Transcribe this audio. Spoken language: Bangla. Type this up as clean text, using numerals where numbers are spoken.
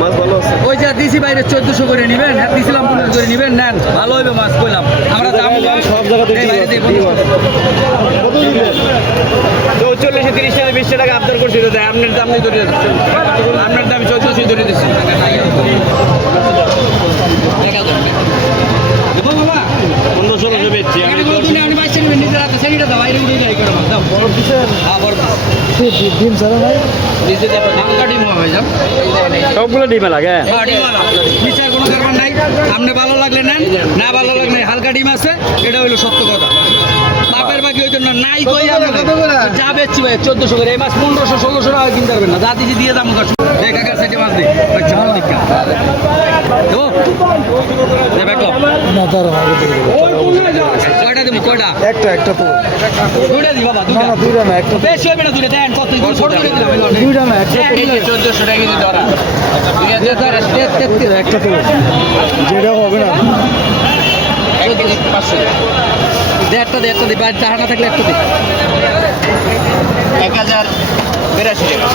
মাছ ভালো আছে। ওই যে দিছি বাইরে 1400 করে নেবেন, হ্যাঁ দিছিলাম 1500 করে নেবেন, নেন ভালো হইবে মাছ কইলাম। আমরা যাবো সব জায়গাতে বাইরে দিয়ে কত দিলেন? 40 30 টাকা 20 টাকা আবদার করছিল, তাই আপনার দাম নিয়ে ধরে দিচ্ছি, আপনার দাম 1400 ধরে দিচ্ছি। বাবা 1500 বেচছি আমি। আপনি বাইরে নেবেন, নিজের হাতে সেটা দাও, বাইরে দিয়ে যাই করে মাছ দাও। বড় দিচ্ছেন? হ্যাঁ বড় ডিম ছাড়া ভাই? নিজে দেখো হালকা ডিম হবে যাও। সবগুলো ডিমে লাগে। মিশার কোনো কারবার নাই, আপনি ভালো লাগলে নেন, না ভালো লাগলে হালকা ডিম আছে, এটা হইলো সত্য কথা। বাপের বাকি ওই জন্য নাই কই আমরা যা বেচছি ভাই 1400 করে, এই মাছ 1500 1600 টাকা কিনতে পারবেন না, যা দিছি দিয়ে দাম কর। দেখ কাকার সাইডে মাছ দিই আচ্ছা ভালো দীক্ষা দেবো দেবে কো না তার আগে দিয়ে দেবো। কয়টা দেবো কয়টা একটা তো। দুইটা দি বাবা না দুইটা না দুইটা না, একটা তো। বেশি হবে না দুইটা দেন কত ছোট করে দিলাম দুইটা না, একটা তো। 1400 টাকা কেজি ধরা। একটা তো। যেটা হবে না। দে একটা দি বাইরে টাকা না থাকলে একটা দি 1082 টাকা।